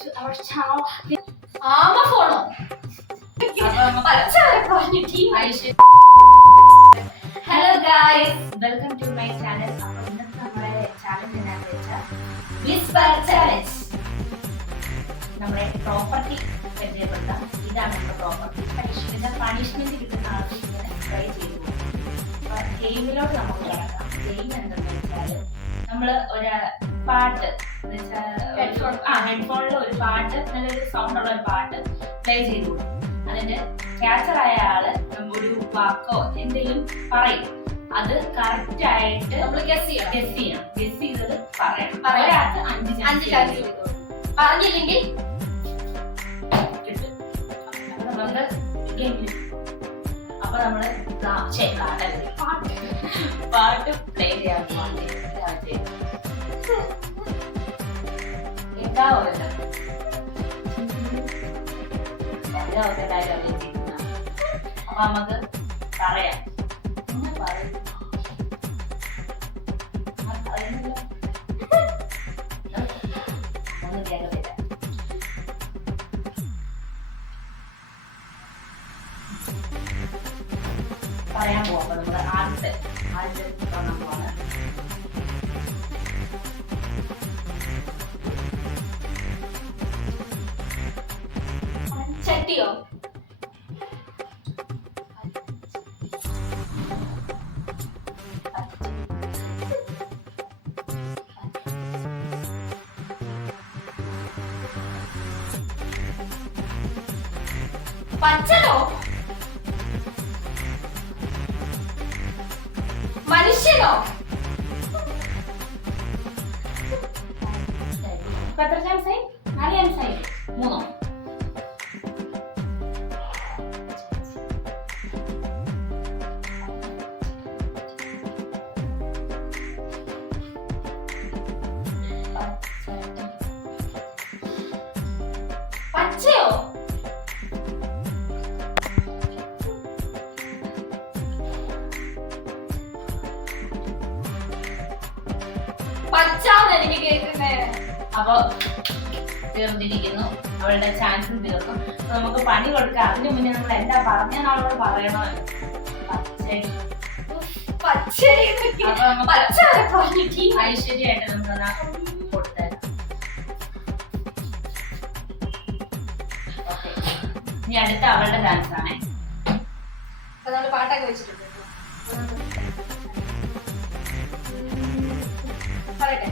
to our channel. Phone. Hello guys, welcome to my channel. Whisper Challenge. നമ്മുടെ property പരിചയപ്പെടുത്താം. ഇതാണ് നമ്മുടെ property. Punishment കിട്ടുന്ന ആൾക്ക് ഇങ്ങനെ ട്രൈ ചെയ്തു. ഗെയിമിലോട്ട് നമുക്ക് കിടക്കാം. ഗെയിം എന്താണെന്ന് വെച്ചാൽ നമ്മൾ ഒരു പാട്ട് ഹെഡ്ഫോണിൽ ഒരു പാട്ട് നല്ലൊരു സൗണ്ട് ഉള്ള ഒരു പാട്ട് പ്ലേ ചെയ്തു. അതിന്റെ ക്യാച്ചറായ ആള് ഒരു വാക്കോ എന്തെങ്കിലും പറയും. അത് കറക്റ്റ് ആയിട്ട് നമ്മൾ ഗസ് ചെയ്യണം. ഗസ് ചെയ്തത് പറയണം. ഒരാൾക്ക് 5 ചാൻസ് പറഞ്ഞില്ലെങ്കിൽ കിട്ടും. നമുക്ക് ഗെയിമിൽ അപ്പൊ നമ്മള് പാട്ട് പ്ലേ ചെയ്യാൻ എന്താവുമല്ലോ അപ്പൊ നമുക്ക് പറയാം. പറയാൻ പോവാം. നമ്മള് ആദ്യത്തെ പോവാണ്. ചട്ടിയോ പച്ചലോ മനുഷ്യനോ എത്ര ചാൻസായി? 4 ചാൻസായി. 3 പച്ചയോ പച്ചാന്ന് എനിക്ക് കേൾക്കുന്നേ. അപ്പൊ തീർന്നിരിക്കുന്നു. അവളുടെ ചാൻസും തീർന്നു. നമുക്ക് പണി കൊടുക്കാം. അതിന് മുന്നേ നമ്മൾ എന്താ പറഞ്ഞാൽ അവളോട് പറയണോ? ഐശ്വര്യമായിട്ട് നമുക്ക് കൊടുത്തരാം. ഇനി അടുത്ത അവളുടെ ഡാൻസ് ആണേ. പാട്ടൊക്കെ വെച്ചിട്ടുണ്ട്. പറയട്ടെ.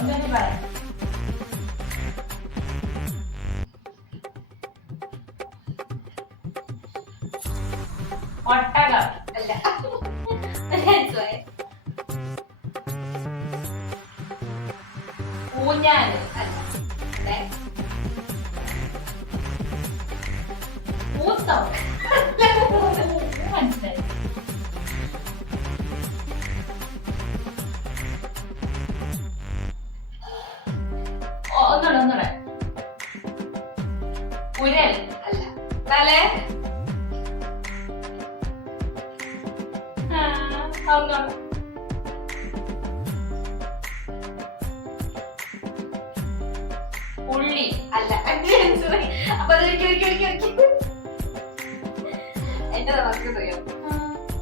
ഒന്നും പറയാം. ഒട്ടകം അല്ല. ഊഞ്ഞാല് അല്ല. ഊത്തം മനസ്സിലായി. ഒന്നുകൂടെ കുരൽ അല്ല. തലേ ഉള്ളി അല്ല. അപ്പൊ എന്റെ അറിയാം.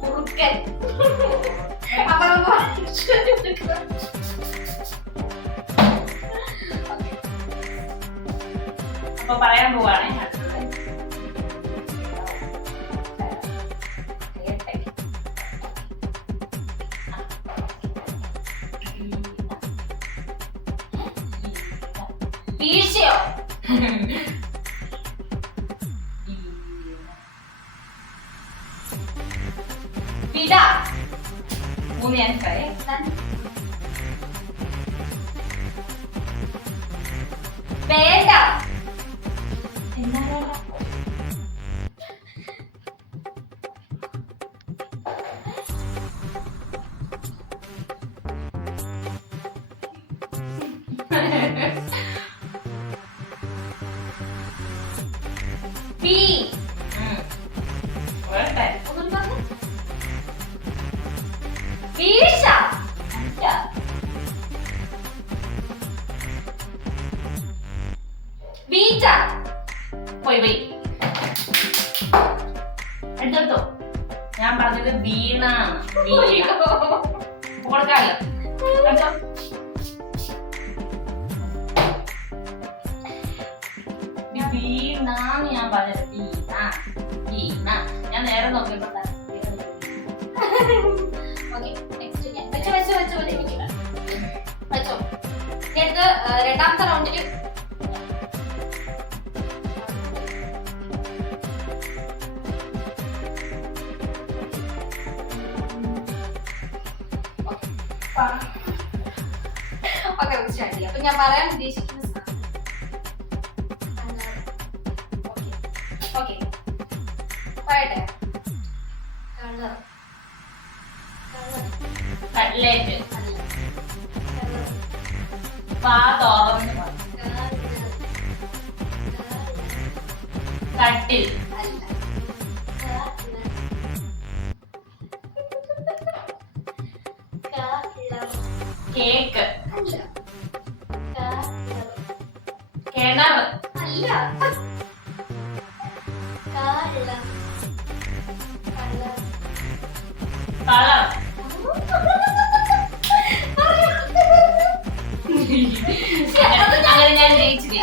കുറുക്കൻ. അപ്പൊ പറയാൻ പോവാണേ. ഈശയോ പിട 3 ചാൻസായി. വേണ്ട എന്താ വേണ്ട? പി വേണ്ട. വീഴ്ച ബീറ്റ. പോയി എടുത്തോ. ഞാൻ പറഞ്ഞത് വീണ. കൊടുക്കാമല്ലോ. വീണാന്ന് ഞാൻ പറഞ്ഞത്. വീണ. ഞാൻ നേരെ നോക്കിയപ്പോ രണ്ടാമത്തെ റൗണ്ടില് സ്റ്റാർട്ട് ചെയ്യാം. അപ്പൊ ഞാൻ പറയാൻ ഉദ്ദേശിക്കുന്ന പറയട്ടെ. കട്ട്ലേറ്റ്. കട്ടിൽ. കേക്ക്. കിണർ. കളർ. അങ്ങനെ ഞാൻ ജയിച്ചില്ല.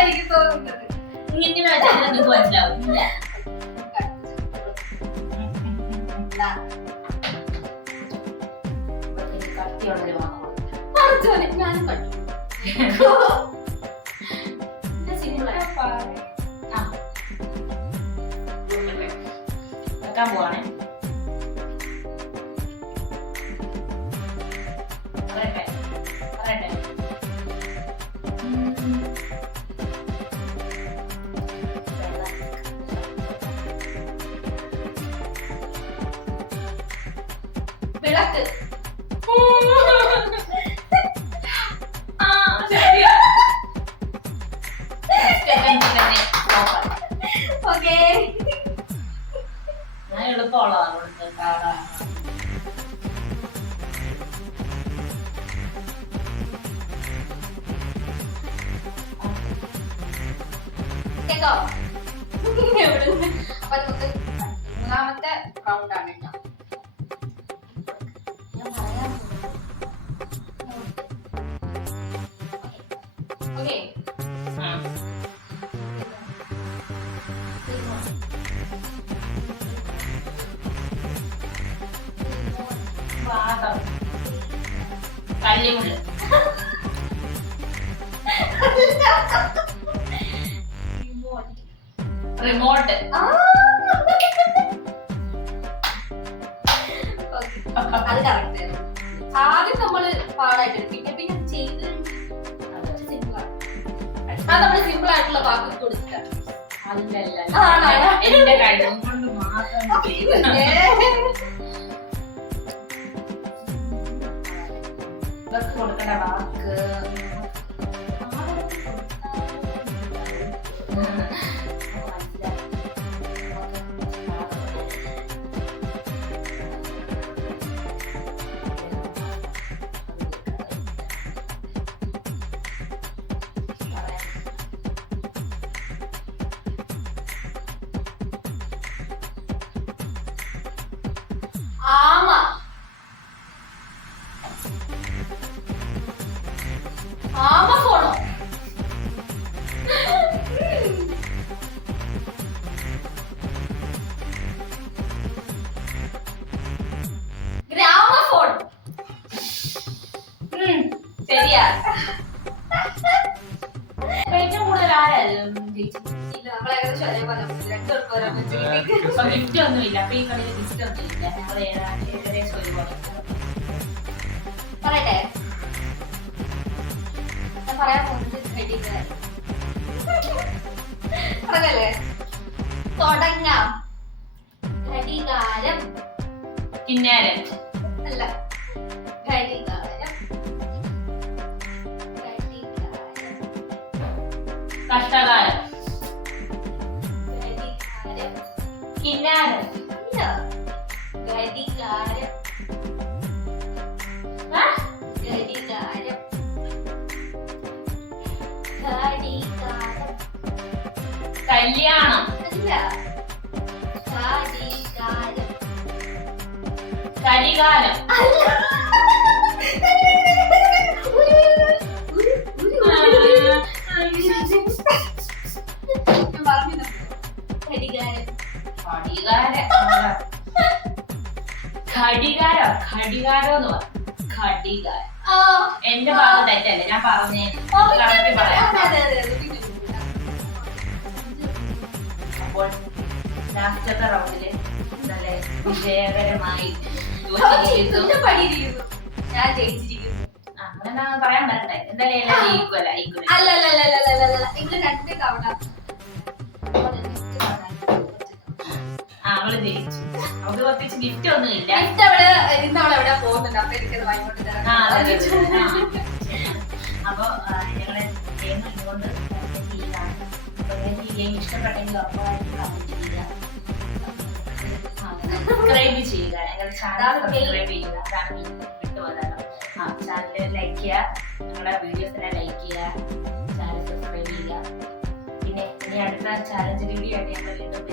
എനിക്ക് തോന്നുന്നത് ഇങ്ങനെ വെച്ചാൽ നിങ്ങൾക്ക് മനസ്സിലാവും. കത്തിയുള്ളൊരു വാക്കുകൾ ഞാനും കണ്ടു. വെക്കാൻ പോവാണേ. പറയട്ടെ. വിളക്ക്. ഞാൻ എളുപ്പമുള്ളതാണ്. അപ്പൊ നമുക്ക് മൂന്നാമത്തെ റൗണ്ടാണ് കേട്ടോ. ഞാൻ പറയാൻ ഓക്കെ. കല്ലിമുള്ള്. റിമോട്ട്. അത് കറക്റ്റ്. ആദ്യം നമ്മള് പാടായിട്ട് പിന്നെ ചെയ്ത് നമ്മള് സിമ്പിൾ ആയിട്ടുള്ള വാക്ക് കൊടുത്തിട്ടാണ്. എന്റെ കഴിവും കൊണ്ട് മാത്രം ഇവർക്ക് കൊടുക്കേണ്ട വാക്ക് ആമ. ആമ ഫോണോ? ഗ്രാമഫോൺ. ശരിയാ. ഏറ്റവും കൂടുതൽ ആരായിരുന്നു? ഗിഫ്റ്റ് ഒന്നുമില്ല. അപ്പൊ ഈ കളിയിൽ ഗിഫ്റ്റ് ഒന്നുമില്ല. ഞങ്ങൾ ഏകദേശം ഒരുപോലെ. പറയട്ടെ. ഞാൻ പറയാൻ പോകുന്നത് പറഞ്ഞല്ലേ. തുടങ്ങാം. ഘടികാരം. കിന്നാരം. അല്ല. ഘടികാരം. കഷ്ടകാലം. കിന്നാരം. ഘടികാരം. ഘടികാരം. കല്യാണം. അല്ല. കാടികാരം. കരികാലം. ഞാൻ പറഞ്ഞില്ല. ഘടികാരം. ഘടികാരം. ഘടികാരം എന്ന് പറ. ഘടികാരം. ആ. എന്റെ ഭാഗം തെറ്റല്ലേ, ഞാൻ പറഞ്ഞേ. കറക്റ്റ് പറയാം. അതെ, അതെ, അതെ. പിന്നെ അപ്പോൾ ലാസ്റ്റത്തെ റൗണ്ടില് നല്ല വിജയകരമായി തോറ്റിരിക്കുന്നു. കുറ്റം പണിയിരിക്കുന്നു. ഞാൻ ജയിച്ചിരിക്കുന്നു. അങ്ങനെ പറയാൻ പറ്റട്ടെ. എന്തായാലും എല്ലാം ഈക്വൽ ഈക്വൽ. അല്ല അല്ല അല്ല അല്ല അല്ല അല്ല. നിങ്ങൾ രണ്ട് തവണ അവള് ജയിച്ചു. അവൾക്ക് പ്രത്യേകിച്ച് ഗിഫ്റ്റ് ഒന്നും ഇല്ല. ഗിഫ്റ്റ് അവള് ഇന്ന് അവൾ എവിടെ പോകുന്നുണ്ട്, അപ്പൊ എനിക്കത് വാങ്ങിക്കൊണ്ട് തരാം. അപ്പൊ ഞങ്ങളെ ഗെയിം ഇതുകൊണ്ട് ഗെയിം ഇഷ്ടപ്പെട്ടെങ്കിൽ സബ്സ്ക്രൈബ് ചെയ്യുക. ഞങ്ങളുടെ ചാനൽ സബ്സ്ക്രൈബ് ചെയ്യുക. വിട്ടുപോകാനോ ചാനൽ ലൈക്ക് ചെയ്യുക. ഞങ്ങളുടെ വീഡിയോസിനെ ലൈക്ക് ചെയ്യുക. ചാനൽ സബ്സ്ക്രൈബ് ചെയ്യുക. പിന്നെ ഇനി അടുത്ത ചാലഞ്ച് വീഡിയോ ആയിട്ട് ഞങ്ങൾ വീണ്ടും